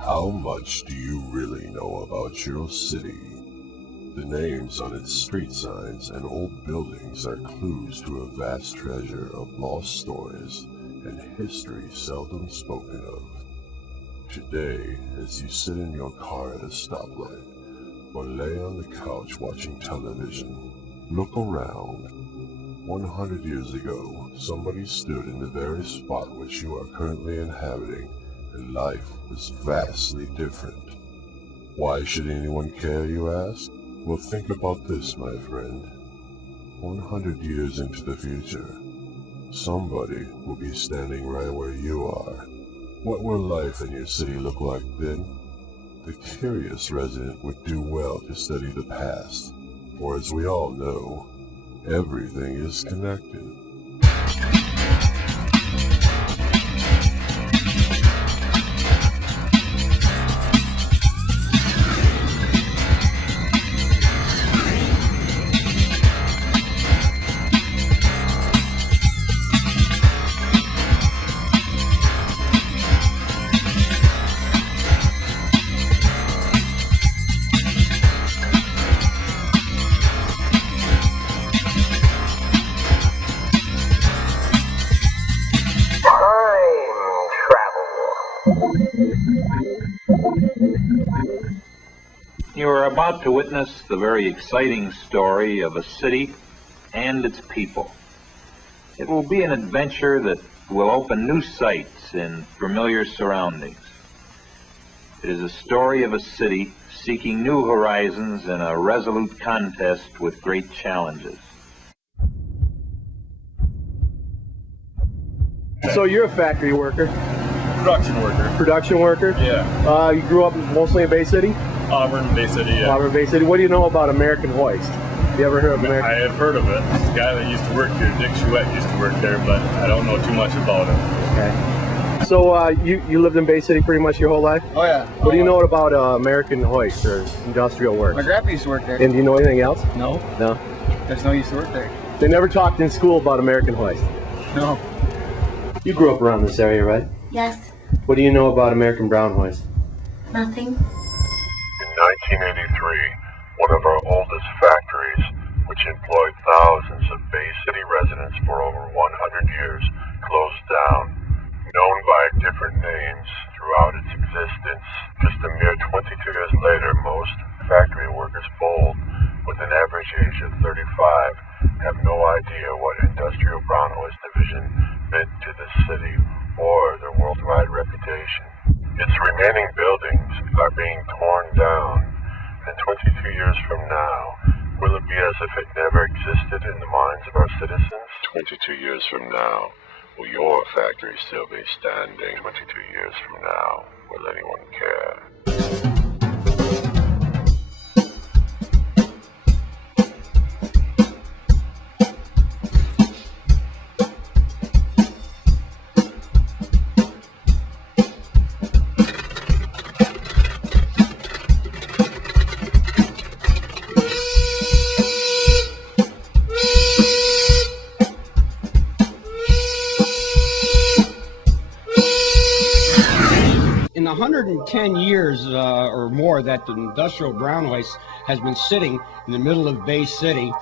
How much do you really know about your city? The names on its street signs and old buildings are clues to a vast treasure of lost stories and history seldom spoken of. Today, as you sit in your car at a stoplight, or lay on the couch watching television, look around. 100 years ago, somebody stood in the very spot which you are currently inhabiting, and life was vastly different. Why should anyone care, you ask? Well, think about this, my friend. 100 years into the future, somebody will be standing right where you are. What will life in your city look like then? The curious resident would do well to study the past, for as we all know, everything is connected. You are about to witness the very exciting story of a city and its people. It will be an adventure that will open new sights in familiar surroundings. It is a story of a city seeking new horizons in a resolute contest with great challenges. So you're a factory worker? Production worker. Production worker? Yeah. You grew up mostly in Bay City? Auburn, Bay City, yeah. Auburn, Bay City. What do you know about American Hoist? You ever heard of American? I have heard of it. This guy that used to work here, Dick Chouette, used to work there, but I don't know too much about it. Okay. So you lived in Bay City pretty much your whole life? Oh yeah. What do you know about American Hoist or industrial work? My grandpa used to work there. And do you know anything else? No. No? There's no use to work there. They never talked in school about American Hoist? No. You grew up around this area, right? Yes. What do you know about American Brown Hoist? Nothing. In 1983, one of our oldest factories, which employed thousands of Bay City residents for over 100 years, closed down. Known by different names throughout its existence, just a mere 22 years later, most factory workers polled, with an average age of 35, have no idea what Industrial Brown Hoist Division meant to the city or their worldwide reputation. Its remaining buildings are being torn down, and 22 years from now, will it be as if it never existed in the minds of our citizens? 22 years from now, will your factory still be standing? 22 years from now, will anyone care? In the 110 years or more that the Industrial Brown Hoist has been sitting in the middle of Bay City,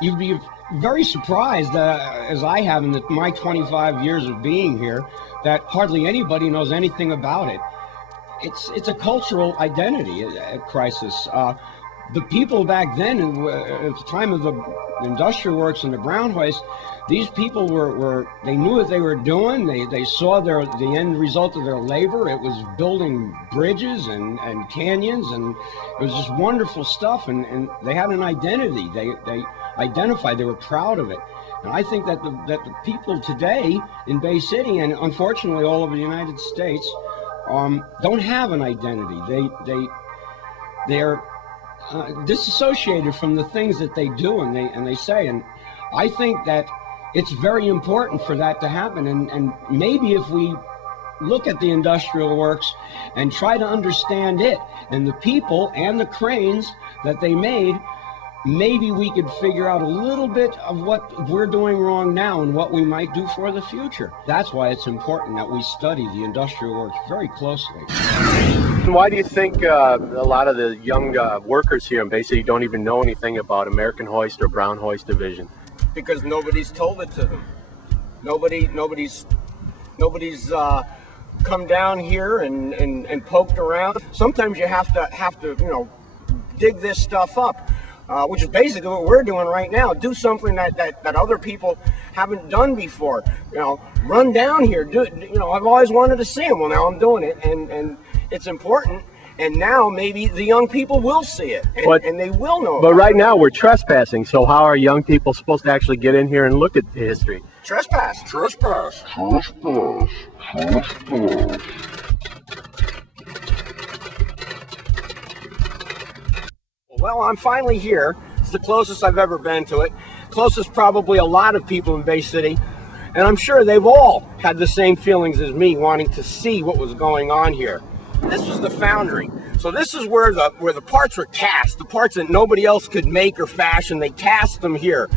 you'd be very surprised, as I have in my 25 years of being here, that hardly anybody knows anything about it. It's a cultural identity crisis. The people back then, at the time of the industrial works and the Brown Hoist, these people they knew what they were doing. They saw the end result of their labor. It was building bridges and canyons, and it was just wonderful stuff. And they had an identity. identified. They were proud of it. And I think that the people today in Bay City, and unfortunately all over the United States, don't have an identity. They're disassociated from the things that they do and they say. And I think that it's very important for that to happen. And maybe if we look at the industrial works and try to understand it and the people and the cranes that they made, maybe we could figure out a little bit of what we're doing wrong now and what we might do for the future. That's why it's important that we study the industrial works very closely. Why do you think a lot of the young workers here in Bay City don't even know anything about American Hoist or Brown Hoist Division? Because nobody's told it to them. Nobody's come down here and poked around. Sometimes you have to dig this stuff up. Which is basically what we're doing right now. Do something that other people haven't done before. Run down here. I've always wanted to see them. Well, now I'm doing it, and it's important. And now maybe the young people will see it, and they will know. But right now we're trespassing. So how are young people supposed to actually get in here and look at the history? Trespass. Trespass. Trespass. Trespass. Well, I'm finally here. It's the closest I've ever been to it. Closest probably a lot of people in Bay City. And I'm sure they've all had the same feelings as me, wanting to see what was going on here. This was the foundry. So this is where the parts were cast, the parts that nobody else could make or fashion. They cast them here.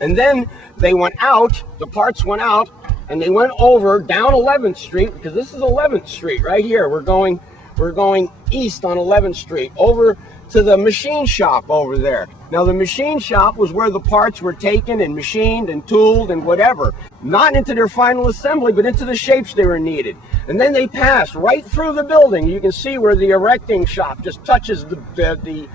And then they went out, the parts went out, and they went over down 11th Street, because this is 11th Street right here. We're going east on 11th Street, over to the machine shop over there. Now the machine shop was where the parts were taken and machined and tooled and whatever. Not into their final assembly, but into the shapes they were needed. And then they passed right through the building. You can see where the erecting shop just touches the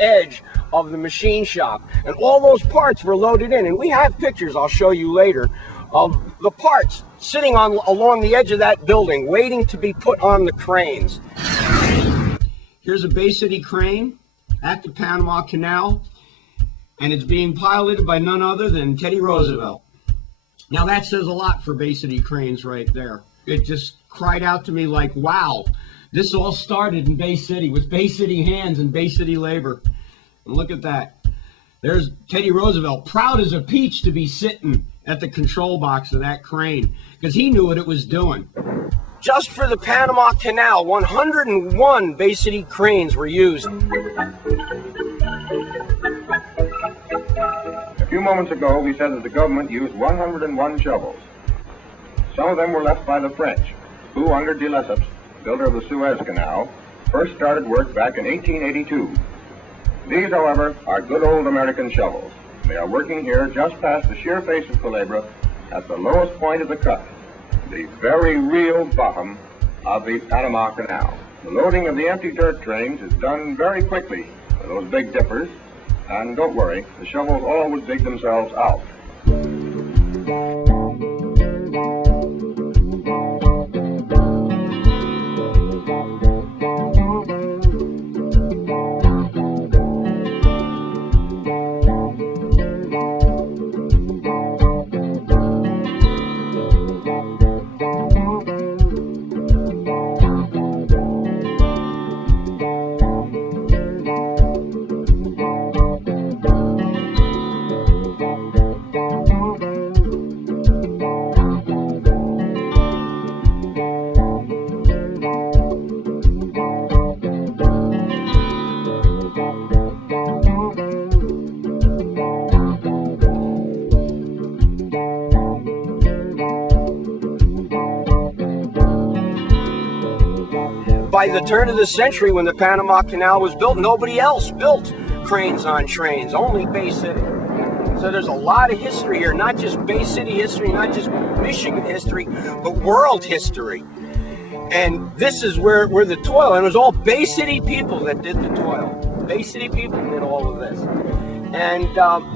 edge of the machine shop. And all those parts were loaded in. And we have pictures, I'll show you later, of the parts sitting along the edge of that building, waiting to be put on the cranes. Here's a Bay City crane at the Panama Canal, and it's being piloted by none other than Teddy Roosevelt. Now that says a lot for Bay City cranes right there. It just cried out to me like, wow, this all started in Bay City with Bay City hands and Bay City labor. And look at that. There's Teddy Roosevelt, proud as a peach to be sitting at the control box of that crane, because he knew what it was doing. Just for the Panama Canal, 101 Bay City cranes were used. A few moments ago, we said that the government used 101 shovels. Some of them were left by the French, who, under de Lesseps, builder of the Suez Canal, first started work back in 1882. These, however, are good old American shovels. They are working here just past the sheer face of Culebra at the lowest point of the cut, the very real bottom of the Panama Canal. The loading of the empty dirt trains is done very quickly with those big dippers, and don't worry, the shovels always dig themselves out. By the turn of the century, when the Panama Canal was built, nobody else built cranes on trains, only Bay City. So there's a lot of history here, not just Bay City history, not just Michigan history, but world history. And this is where the toil, and it was all Bay City people that did the toil. Bay City people did all of this. And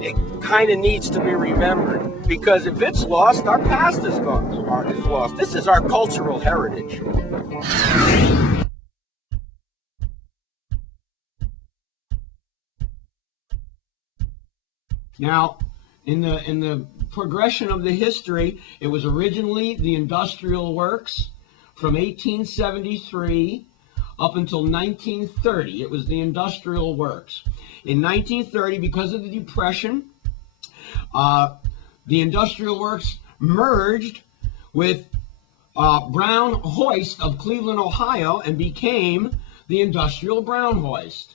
it kind of needs to be remembered, because if it's lost, our past is lost. This is our cultural heritage. Now, in the progression of the history, it was originally the Industrial Works from 1873 up until 1930. It was the Industrial Works. In 1930, because of the Depression, the Industrial Works merged with Brown Hoist of Cleveland, Ohio, and became the Industrial Brown Hoist.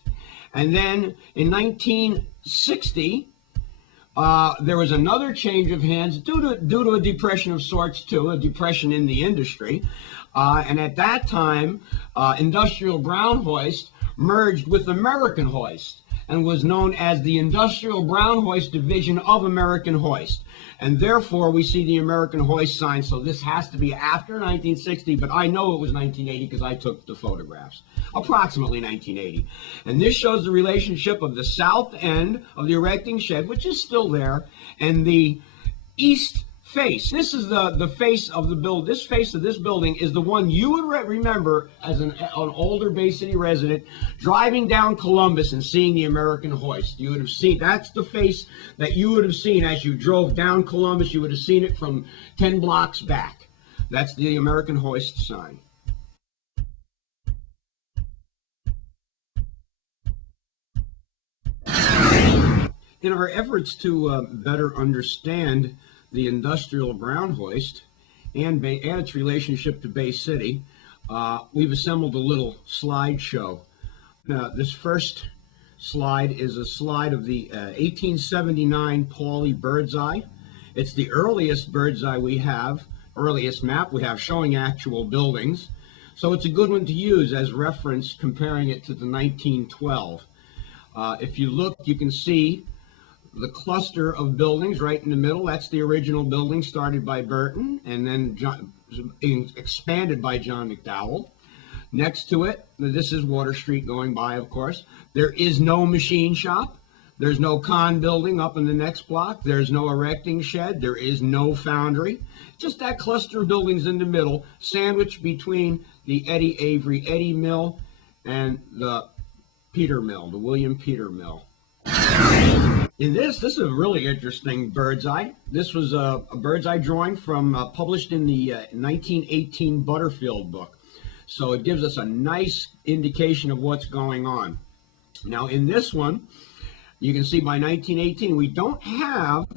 And then in 1960, there was another change of hands due to a depression of sorts too, a depression in the industry. And at that time, Industrial Brown Hoist merged with American Hoist and was known as the Industrial Brown Hoist Division of American Hoist. And therefore, we see the American Hoist sign. So this has to be after 1960, but I know it was 1980 because I took the photographs. Approximately 1980. And this shows the relationship of the south end of the erecting shed, which is still there, and the east face. This is the face of the build. This face of this building is the one you would remember as an older Bay City resident driving down Columbus and seeing the American Hoist. You would have seen, that's the face that you would have seen as you drove down Columbus. You would have seen it from 10 blocks back. That's the American Hoist sign. In our efforts to better understand the Industrial Brown Hoist and its relationship to Bay City, we've assembled a little slideshow. Now, this first slide is a slide of the 1879 Pauley bird's eye. It's the earliest bird's eye we have, earliest map we have showing actual buildings. So it's a good one to use as reference comparing it to the 1912. If you look, you can see the cluster of buildings right in the middle. That's the original building started by Burton and then expanded by John McDowell. Next to it, this is Water Street going by, of course. There is no machine shop. There's no con building up in the next block. There's no erecting shed. There is no foundry. Just that cluster of buildings in the middle, sandwiched between the Eddie Avery Eddy Mill and the Peter Mill, the William Peter Mill. In this is a really interesting bird's eye. This was a bird's eye drawing from published in the 1918 Butterfield book. So it gives us a nice indication of what's going on. Now in this one, you can see by 1918 we don't have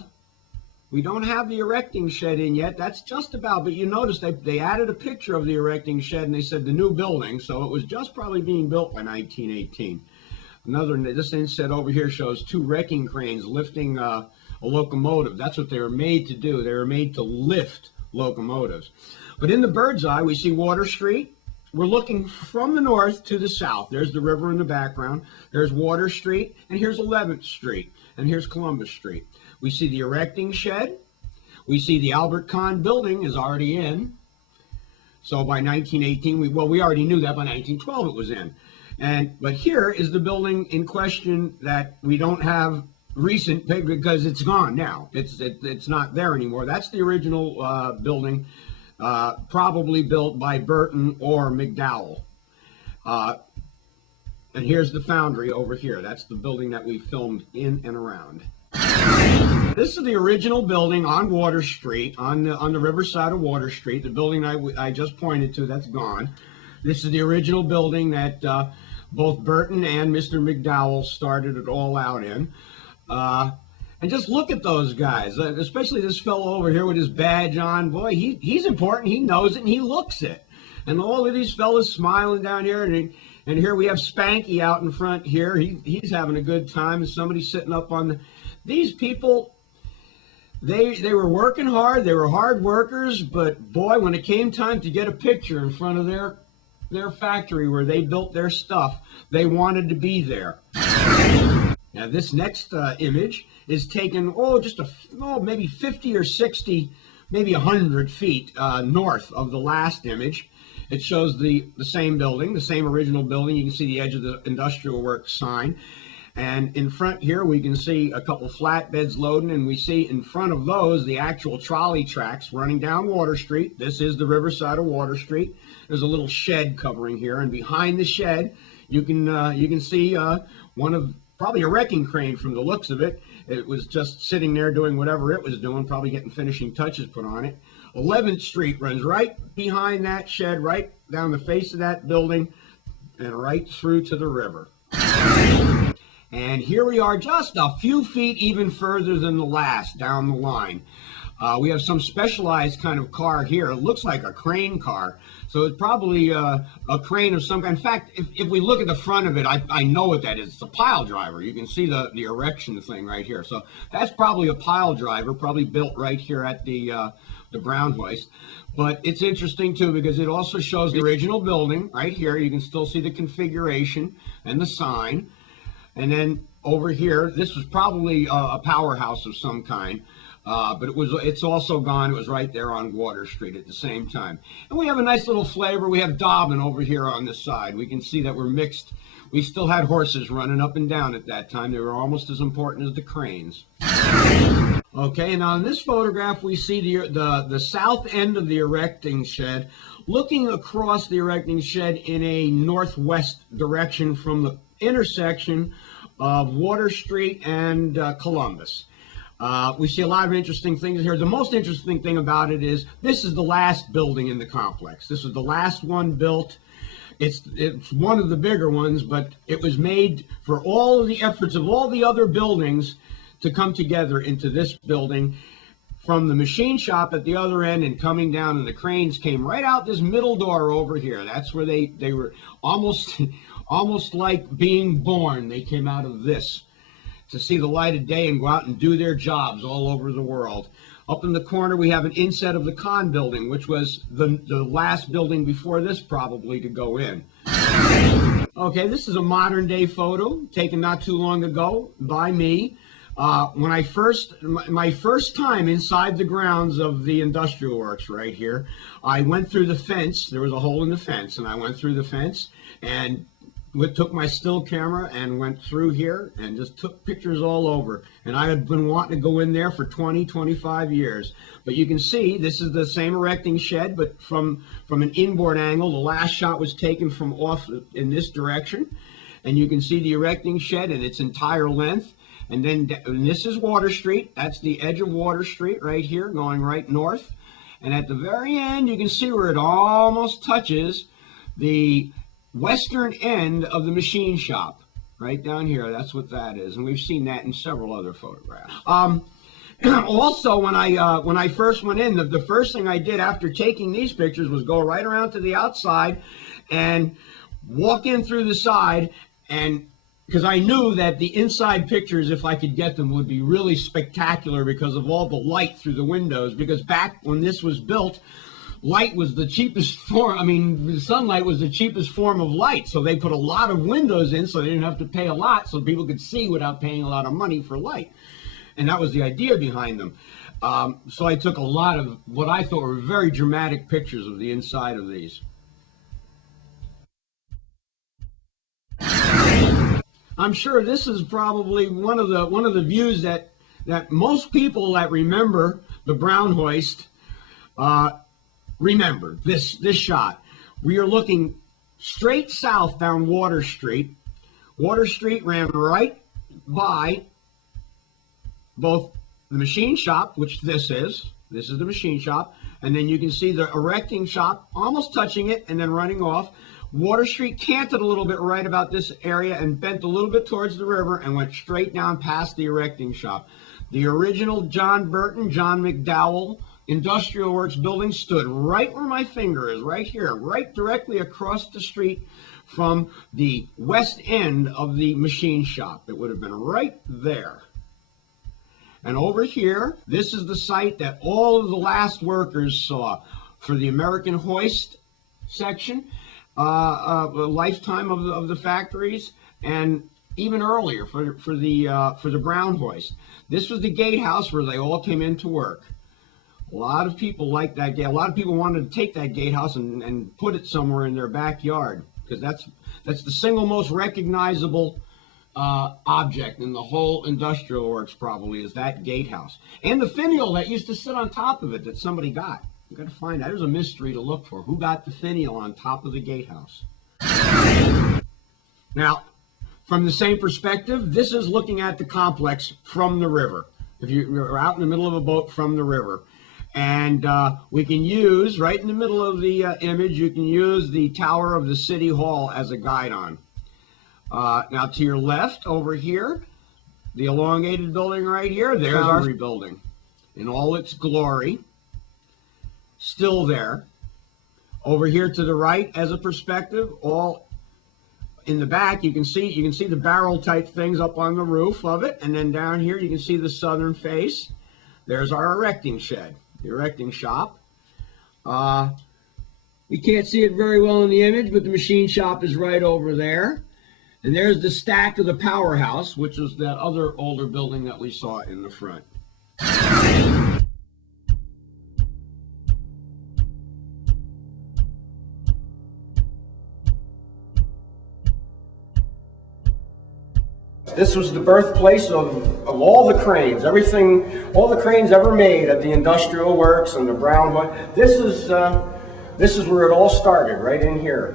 the erecting shed in yet. That's just about, but you notice they added a picture of the erecting shed and they said the new building, so it was just probably being built by 1918. This inset over here shows two wrecking cranes lifting a locomotive. That's what they were made to do. They were made to lift locomotives. But in the bird's eye, we see Water Street. We're looking from the north to the south. There's the river in the background. There's Water Street, and here's 11th Street, and here's Columbus Street. We see the erecting shed. We see the Albert Kahn building is already in. So by 1918, we already knew that by 1912 it was in. But here is the building in question that we don't have recent because it's gone now. It's not there anymore. That's the original building, probably built by Burton or McDowell. And here's the foundry over here. That's the building that we filmed in and around. This is the original building on Water Street, on the riverside of Water Street. The building I just pointed to, that's gone. This is the original building that both Burton and Mr. McDowell started it all out in. And just look at those guys, especially this fellow over here with his badge on. Boy, he's important. He knows it and he looks it. And all of these fellas smiling down here. And here we have Spanky out in front here. He's having a good time. And somebody sitting up on these people, they were working hard. They were hard workers. But boy, when it came time to get a picture in front of their factory where they built their stuff, they wanted to be there. Now this next image is taken maybe 50 or 60, maybe 100 feet north of the last image. It shows the same building, the same original building. You can see the edge of the Industrial Works sign. And in front here, we can see a couple flatbeds loading, and we see in front of those the actual trolley tracks running down Water Street. This is the riverside of Water Street. There's a little shed covering here, and behind the shed, you can see one of probably a wrecking crane from the looks of it. It was just sitting there doing whatever it was doing, probably getting finishing touches put on it. 11th Street runs right behind that shed, right down the face of that building, and right through to the river. And here we are, just a few feet even further than the last down the line. We have some specialized kind of car here. It looks like a crane car. So it's probably a crane of some kind. In fact, if we look at the front of it, I know what that is. It's a pile driver. You can see the erection thing right here. So that's probably a pile driver, probably built right here at the Brown hoist. But it's interesting, too, because it also shows the original building right here. You can still see the configuration and the sign. And then over here, this was probably a powerhouse of some kind. But it's also gone. It was right there on Water Street at the same time. And we have a nice little flavor. We have Dobbin over here on this side. We can see that we're mixed. We still had horses running up and down at that time. They were almost as important as the cranes. Okay, now in this photograph, we see the south end of the erecting shed, looking across the erecting shed in a northwest direction from the intersection of Water Street and Columbus. We see a lot of interesting things here. The most interesting thing about it is this is the last building in the complex. This is the last one built. It's one of the bigger ones, but it was made for all of the efforts of all the other buildings to come together into this building. From the machine shop at the other end and coming down, and the cranes came right out this middle door over here. That's where they were almost like being born. They came out of this to see the light of day and go out and do their jobs all over the world. Up in the corner, we have an inset of the Con building, which was the last building before this probably to go in. Okay, this is a modern day photo taken not too long ago by me. When my first time inside the grounds of the industrial works right here, I went through the fence. There was a hole in the fence, and I went through the fence and took my still camera and went through here and just took pictures all over. And I had been wanting to go in there for 20, 25 years. But you can see this is the same erecting shed, but from an inboard angle. The last shot was taken from off in this direction. And you can see the erecting shed in its entire length. And then and this is Water Street. That's the edge of Water Street right here, going right north. And at the very end, you can see where it almost touches the western end of the machine shop. Right down here, that's what that is. And we've seen that in several other photographs. Also, when I first went in, the first thing I did after taking these pictures was go right around to the outside and walk in through the side, and because I knew that the inside pictures, if I could get them, would be really spectacular because of all the light through the windows. Because back when this was built, light was the cheapest form. I mean, sunlight was the cheapest form of light. So they put a lot of windows in so they didn't have to pay a lot so people could see without paying a lot of money for light. And that was the idea behind them. So I took a lot of what I thought were very dramatic pictures of the inside of these. I'm sure this is probably one of the views that most people that remember the Brown hoist remember this shot. We are looking straight south down Water Street. Water Street ran right by both the machine shop, which this is the machine shop, and then you can see the erecting shop almost touching it and then running off. Water Street canted a little bit right about this area and bent a little bit towards the river and went straight down past the erecting shop. The original John Burton, John McDowell Industrial Works building stood right where my finger is, right here, right directly across the street from the west end of the machine shop. It would have been right there. And over here, this is the site that all of the last workers saw for the American hoist section. The lifetime of the factories, and even earlier for the Brown hoist. This was the gatehouse where they all came in to work. A lot of people liked that gate. A lot of people wanted to take that gatehouse and put it somewhere in their backyard, because that's the single most recognizable object in the whole industrial works, probably, is that gatehouse. And the finial that used to sit on top of it that somebody got. You've got to find that. There's a mystery to look for. Who got the finial on top of the gatehouse? Now, From the same perspective, this is looking at the complex from the river. If you're out in the middle of a boat from the river. And we can use, right in the middle of the image, you can use the tower of the City Hall as a guide on. Now to your left over here, the elongated building right here, there's our building in all its glory, still there. Over here to the right as a perspective, all in the back, you can see the barrel type things up on the roof of it, and then down here you can see the southern face. There's our erecting shed, the erecting shop. We can't see it very well in the image, but the machine shop is right over there. And there's the stack of the powerhouse, which was that other older building that we saw in the front. This was the birthplace of all the cranes, everything, all the cranes ever made at the industrial works and the Brown one. This is where it all started, right in here.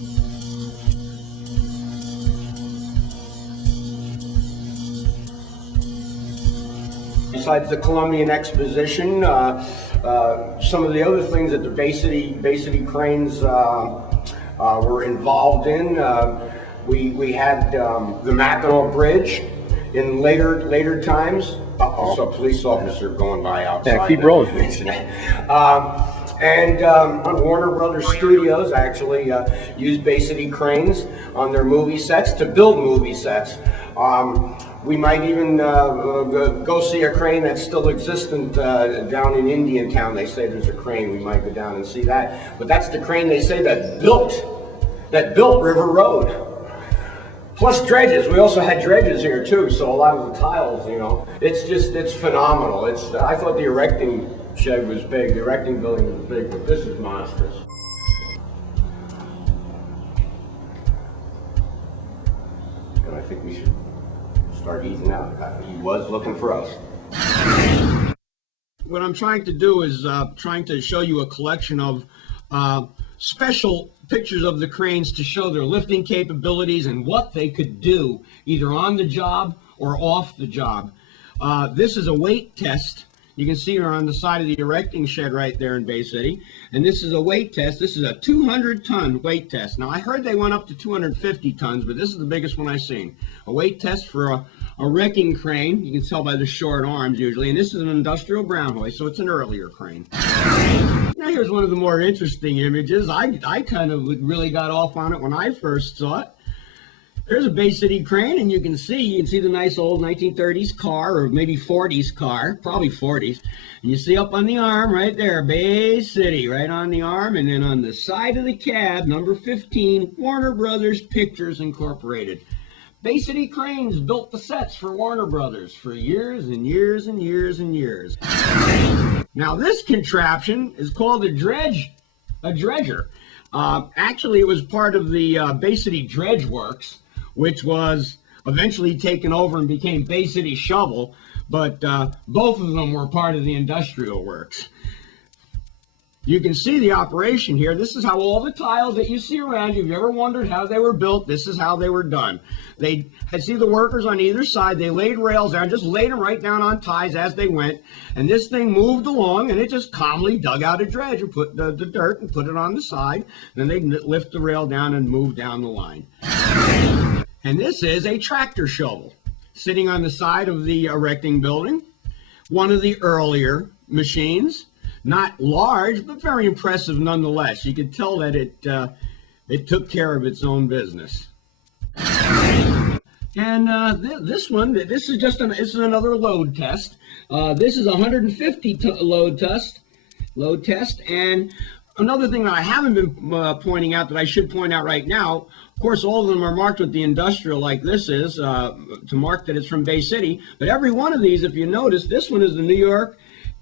Besides the Columbian Exposition, some of the other things that the Bay City cranes were involved in. We had the Mackinac Bridge in later times. So a police officer going by outside. Yeah, keep rolling. And Warner Brothers Studios actually used Bay City cranes on their movie sets to build movie sets. We might even go see a crane that's still existent down in Indiantown. They say there's a crane. We might go down and see that. But that's the crane they say that built River Road. Plus dredges. We also had dredges here too. So a lot of the tiles, you know, it's phenomenal. I thought the erecting shed was big. The erecting building was big, but this is monstrous. And I think we should start easing out. He was looking for us. What I'm trying to do is trying to show you a collection of special pictures of the cranes to show their lifting capabilities and what they could do either on the job or off the job. This is a weight test. You can see her on the side of the erecting shed right there in Bay City. And this is a weight test. This is a 200-ton weight test. Now, I heard they went up to 250 tons, but this is the biggest one I've seen. A weight test for a wrecking crane. You can tell by the short arms usually. And this is an industrial brown hoist, so it's an earlier crane. Now, here's one of the more interesting images. I kind of really got off on it when I first saw it. There's a Bay City crane, and you can see the nice old 1930s car, or maybe 40s car, probably 40s. And you see up on the arm right there, Bay City, right on the arm, and then on the side of the cab, number 15, Warner Brothers Pictures Incorporated. Bay City Cranes built the sets for Warner Brothers for years and years and years and years. Now this contraption is called a dredger. Actually, it was part of the Bay City Dredge Works, which was eventually taken over and became Bay City Shovel, but both of them were part of the industrial works. You can see the operation here. This is how all the tiles that you see around you, if you ever wondered how they were built, this is how they were done. They had, see the workers on either side, they laid rails down, just laid them right down on ties as they went, and this thing moved along, and it just calmly dug out a dredge and put the dirt and put it on the side, and then they'd lift the rail down and move down the line. And this is a tractor shovel sitting on the side of the erecting building, one of the earlier machines. Not large, but very impressive nonetheless. You could tell that it took care of its own business. And this is another load test. This is a 150 load test. And another thing that I haven't been pointing out that I should point out right now, of course, all of them are marked with the industrial like this is, to mark that it's from Bay City. But every one of these, if you notice, this one is the New York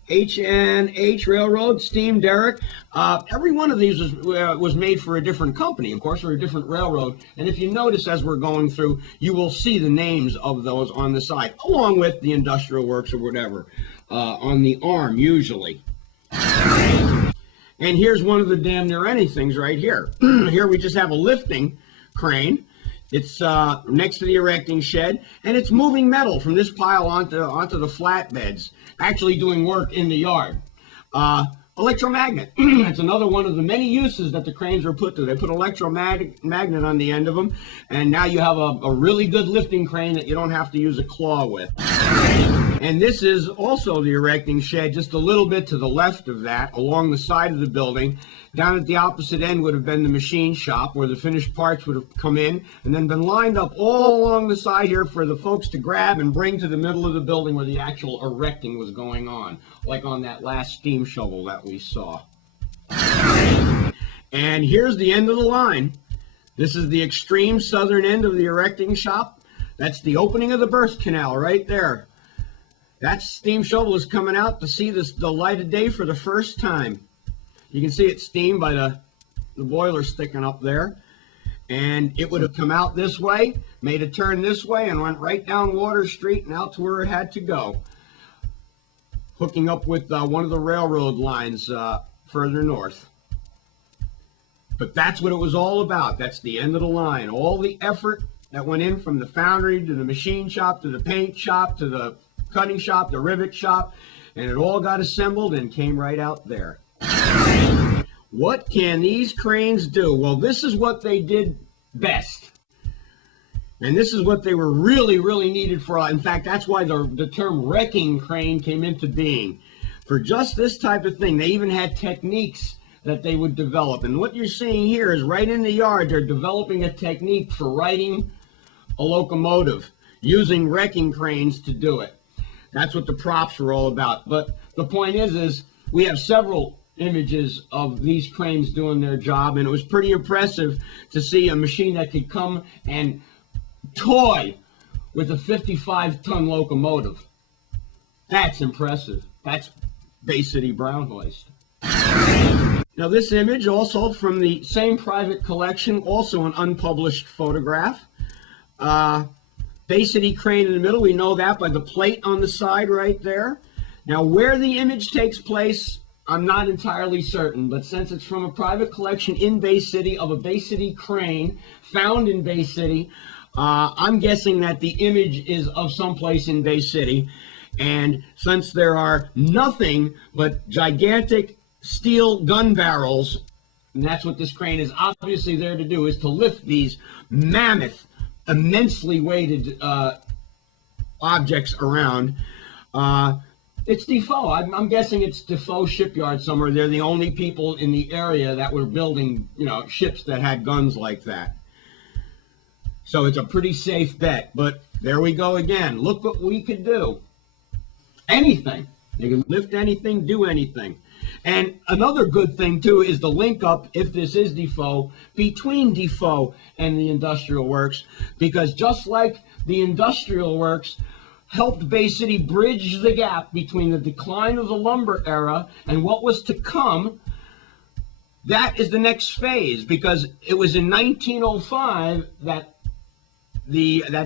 H&H Railroad, steam derrick. Every one of these was made for a different company, of course, or a different railroad. And if you notice as we're going through, you will see the names of those on the side, along with the industrial works or whatever, on the arm usually. And here's one of the damn near anythings right here. Here we just have a lifting crane. It's next to the erecting shed, and it's moving metal from this pile onto the flatbeds, actually doing work in the yard. Electromagnet. That's another one of the many uses that the cranes were put to. They put electromagnet on the end of them, and now you have a really good lifting crane that you don't have to use a claw with. And this is also the erecting shed, just a little bit to the left of that, along the side of the building. Down at the opposite end would have been the machine shop, where the finished parts would have come in and then been lined up all along the side here for the folks to grab and bring to the middle of the building where the actual erecting was going on, like on that last steam shovel that we saw. And here's the end of the line. This is the extreme southern end of the erecting shop. That's the opening of the birth canal right there. That steam shovel is coming out to see the light of day for the first time. You can see it steam by the boiler sticking up there. And it would have come out this way, made a turn this way, and went right down Water Street and out to where it had to go, hooking up with one of the railroad lines further north. But that's what it was all about. That's the end of the line. All the effort that went in from the foundry to the machine shop to the paint shop to the cutting shop, the rivet shop, and it all got assembled and came right out there. What can these cranes do? Well, this is what they did best. And this is what they were really, really needed for. In fact, that's why the term wrecking crane came into being. For just this type of thing, they even had techniques that they would develop. And what you're seeing here is right in the yard, they're developing a technique for riding a locomotive, using wrecking cranes to do it. That's what the props were all about. But the point is we have several images of these cranes doing their job, and it was pretty impressive to see a machine that could come and toy with a 55-ton locomotive. That's impressive. That's Bay City Brown Hoist. Now this image, also from the same private collection, also an unpublished photograph. Bay City crane in the middle, we know that by the plate on the side right there. Now where the image takes place, I'm not entirely certain, but since it's from a private collection in Bay City of a Bay City crane found in Bay City, I'm guessing that the image is of someplace in Bay City. And since there are nothing but gigantic steel gun barrels, and that's what this crane is obviously there to do, is to lift these mammoth, immensely weighted objects around. It's Defoe. I'm guessing it's Defoe shipyard somewhere. They're the only people in the area that were building, ships that had guns like that. So it's a pretty safe bet. But there we go again. Look what we could do. Anything. They can lift anything, do anything. And another good thing, too, is the link up, if this is Defoe, between Defoe and the Industrial Works. Because just like the Industrial Works helped Bay City bridge the gap between the decline of the lumber era and what was to come, that is the next phase. Because it was in 1905 that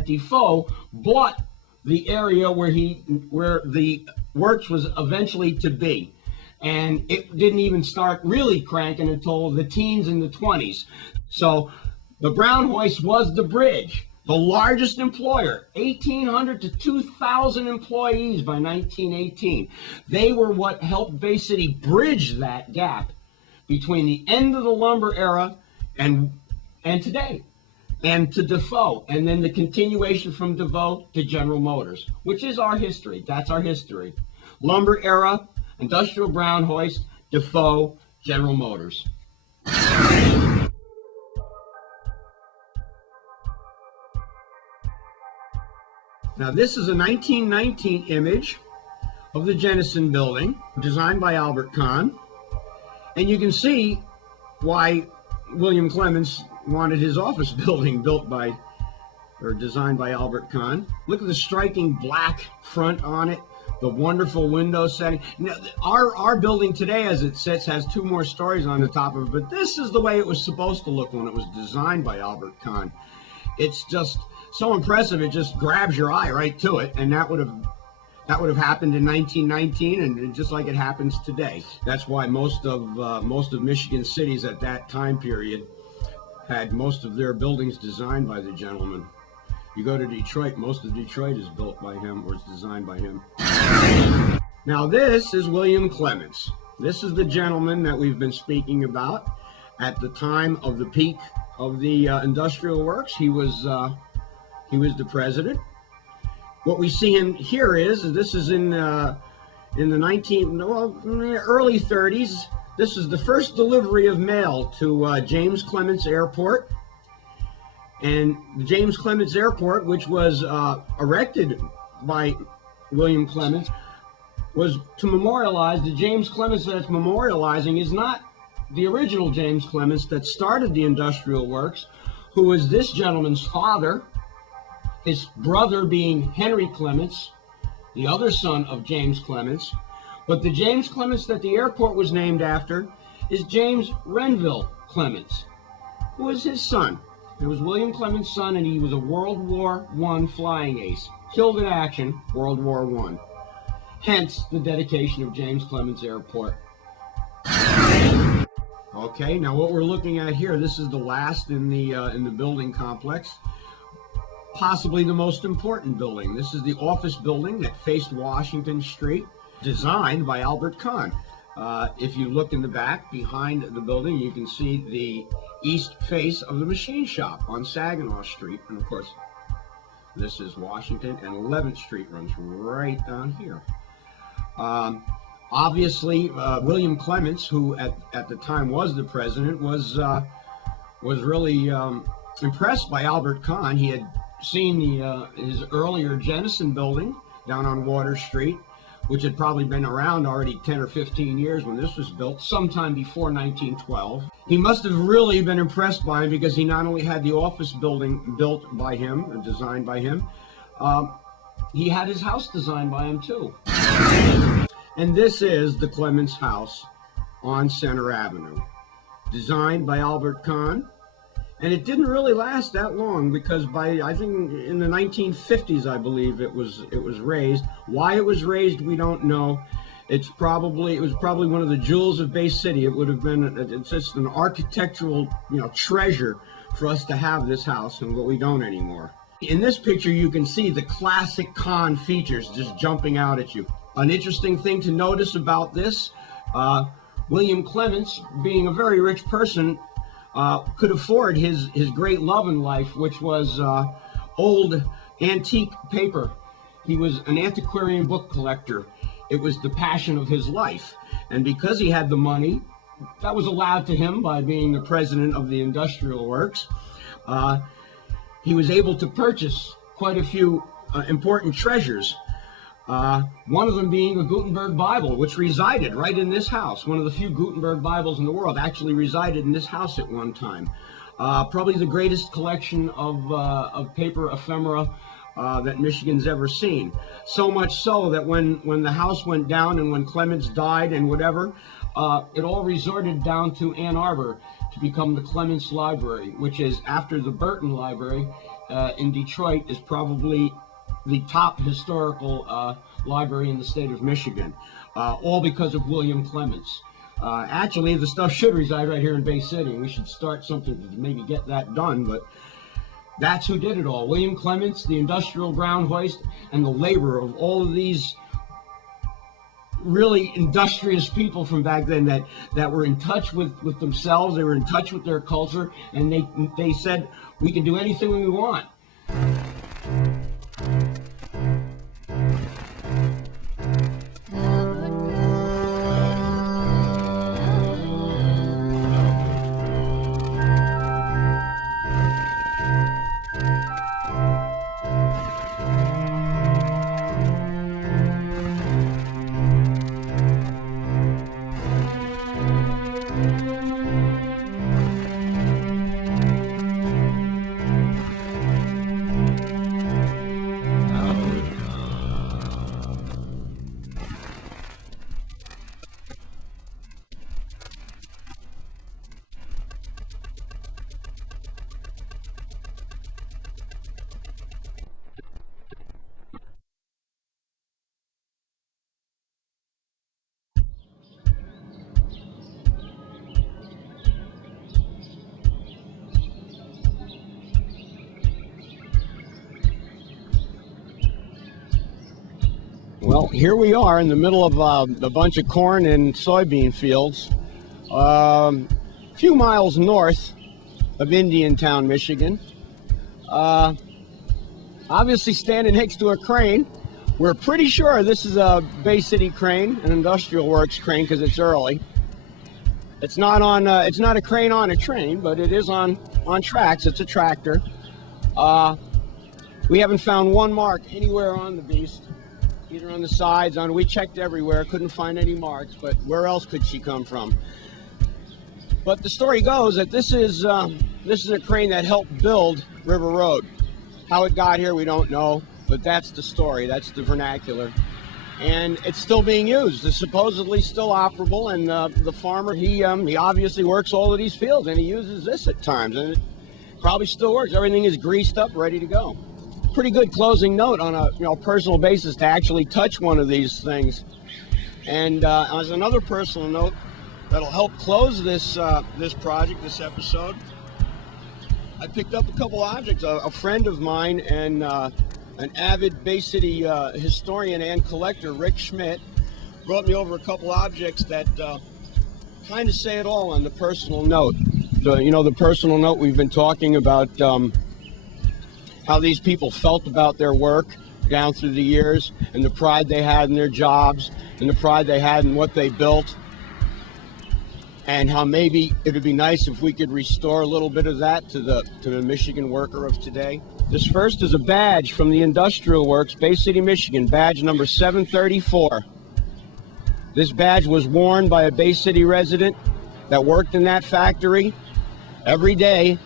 Defoe bought the area where the works was eventually to be. And it didn't even start really cranking until the teens and the 20s. So the Brown Hoist was the bridge, the largest employer, 1,800 to 2,000 employees by 1918. They were what helped Bay City bridge that gap between the end of the lumber era and today, and to Defoe, and then the continuation from Defoe to General Motors, which is our history. That's our history. Lumber era, Industrial Brown Hoist, Defoe, General Motors. Now this is a 1919 image of the Jennison building, designed by Albert Kahn. And you can see why William Clements wanted his office building designed by Albert Kahn. Look at the striking black front on it, the wonderful window setting. Now, our building today, as it sits, has 2 more stories on the top of it, but this is the way it was supposed to look when it was designed by Albert Kahn. It's just so impressive, it just grabs your eye right to it, and that would have happened in 1919, and just like it happens today. That's why most of Michigan cities at that time period had most of their buildings designed by the gentleman. You go to Detroit, most of Detroit is built by him or is designed by him. Now this is William Clements. This is the gentleman that we've been speaking about. At the time of the peak of the industrial works, he was the president. What we see in here is this is in the early 30s. This is the first delivery of mail to James Clements Airport. And the James Clements Airport, which was erected by William Clements, was to memorialize. The James Clements that's memorializing is not the original James Clements that started the industrial works, who was this gentleman's father, his brother being Henry Clements, the other son of James Clements. But the James Clements that the airport was named after is James Renville Clements, who was his son. It was William Clements' son, and he was a World War I flying ace, killed in action, World War I. Hence the dedication of James Clements Airport. Okay, now what we're looking at here, this is the last in the building complex, possibly the most important building. This is the office building that faced Washington Street, designed by Albert Kahn. If you look in the back behind the building, you can see the east face of the machine shop on Saginaw Street, and of course this is Washington, and 11th Street runs right down here. Obviously, William Clements, who at the time was the president, was really impressed by Albert Kahn. He had seen his earlier Jennison building down on Water Street, which had probably been around already 10 or 15 years when this was built, sometime before 1912. He must have really been impressed by him, because he not only had the office building built by him, or designed by him, he had his house designed by him too. And this is the Clements house on Center Avenue, designed by Albert Kahn. And it didn't really last that long, because by, I think, in the 1950s, I believe it was raised. Why it was raised, we don't know. It was probably one of the jewels of Bay City. It would have been, it's just an architectural, treasure for us to have this house, but we don't anymore. In this picture, you can see the classic Kahn features just jumping out at you. An interesting thing to notice about this, William Clements, being a very rich person, could afford his great love in life, which was old antique paper. He was an antiquarian book collector. It was the passion of his life. And because he had the money, that was allowed to him by being the president of the industrial works, he was able to purchase quite a few important treasures. One of them being a Gutenberg Bible, which resided right in this house. One of the few Gutenberg Bibles in the world actually resided in this house at one time. Probably the greatest collection of paper ephemera that Michigan's ever seen. So much so that when the house went down and when Clements died and whatever, it all resorted down to Ann Arbor to become the Clements Library, which is, after the Burton Library in Detroit, is probably the top historical library in the state of Michigan, all because of William Clements. Actually, the stuff should reside right here in Bay City. We should start something to maybe get that done, but that's who did it all. William Clements, the industrial ground hoist, and the labor of all of these really industrious people from back then that were in touch with themselves. They were in touch with their culture, and they said, we can do anything we want. Well, here we are in the middle of a bunch of corn and soybean fields, a few miles north of Indiantown, Michigan. Obviously standing next to a crane. We're pretty sure this is a Bay City crane, an industrial works crane, because it's early. It's not on. It's not a crane on a train, but it is on tracks. It's a tractor. We haven't found one mark anywhere on the beast, either on the sides. We checked everywhere, couldn't find any marks. But where else could she come from? But the story goes that this is a crane that helped build River Road. How it got here, we don't know, but that's the story. That's the vernacular. And it's still being used. It's supposedly still operable, and the farmer, he obviously works all of these fields, and he uses this at times, and it probably still works. Everything is greased up, ready to go. Pretty good closing note on a personal basis to actually touch one of these things. And as another personal note that'll help close this project, this episode, I picked up a couple objects. A friend of mine and an avid Bay City historian and collector, Rick Schmidt, brought me over a couple objects that kind of say it all on the personal note. The personal note we've been talking about, how these people felt about their work down through the years, and the pride they had in their jobs, and the pride they had in what they built, and how maybe it would be nice if we could restore a little bit of that to the Michigan worker of today. This first is a badge from the Industrial Works, Bay City, Michigan, badge number 734. This badge was worn by a Bay City resident that worked in that factory every day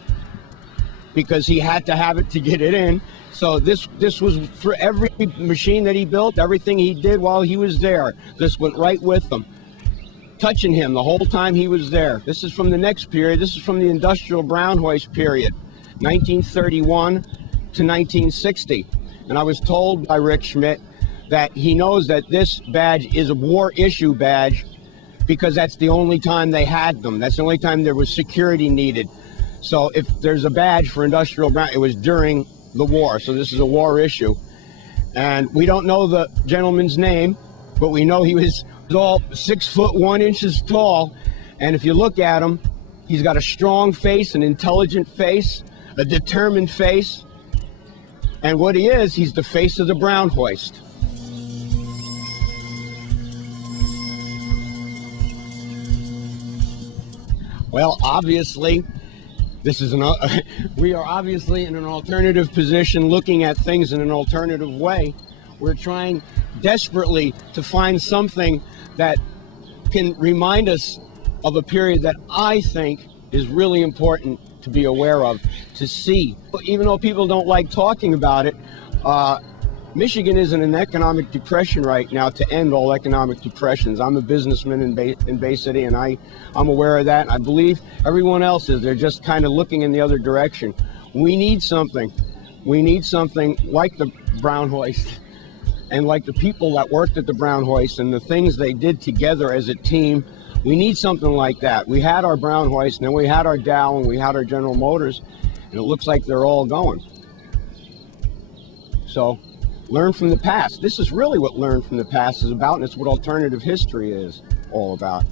because he had to have it to get it in. So this was for every machine that he built, everything he did while he was there. This went right with him, touching him the whole time he was there. This is from the next period. This is from the Industrial Brown Hoist period, 1931 to 1960. And I was told by Rick Schmidt that he knows that this badge is a war issue badge because that's the only time they had them. That's the only time there was security needed. So if there's a badge for Industrial Brown, it was during the war. So this is a war issue. And we don't know the gentleman's name, but we know he was all 6 foot 1 inches tall. And if you look at him, he's got a strong face, an intelligent face, a determined face. And what he is, he's the face of the Brown Hoist. Well, obviously, we are obviously in an alternative position, looking at things in an alternative way. We're trying desperately to find something that can remind us of a period that I think is really important to be aware of, to see. Even though people don't like talking about it, Michigan is in an economic depression right now to end all economic depressions. I'm a businessman in Bay City, and I'm aware of that, and I believe everyone else is. They're just kind of looking in the other direction. We need something. We need something like the Brown Hoist, and like the people that worked at the Brown Hoist and the things they did together as a team. We need something like that. We had our Brown Hoist, and then we had our Dow, and we had our General Motors, and it looks like they're all going. So learn from the past. This is really what Learn from the Past is about, and it's what alternative history is all about.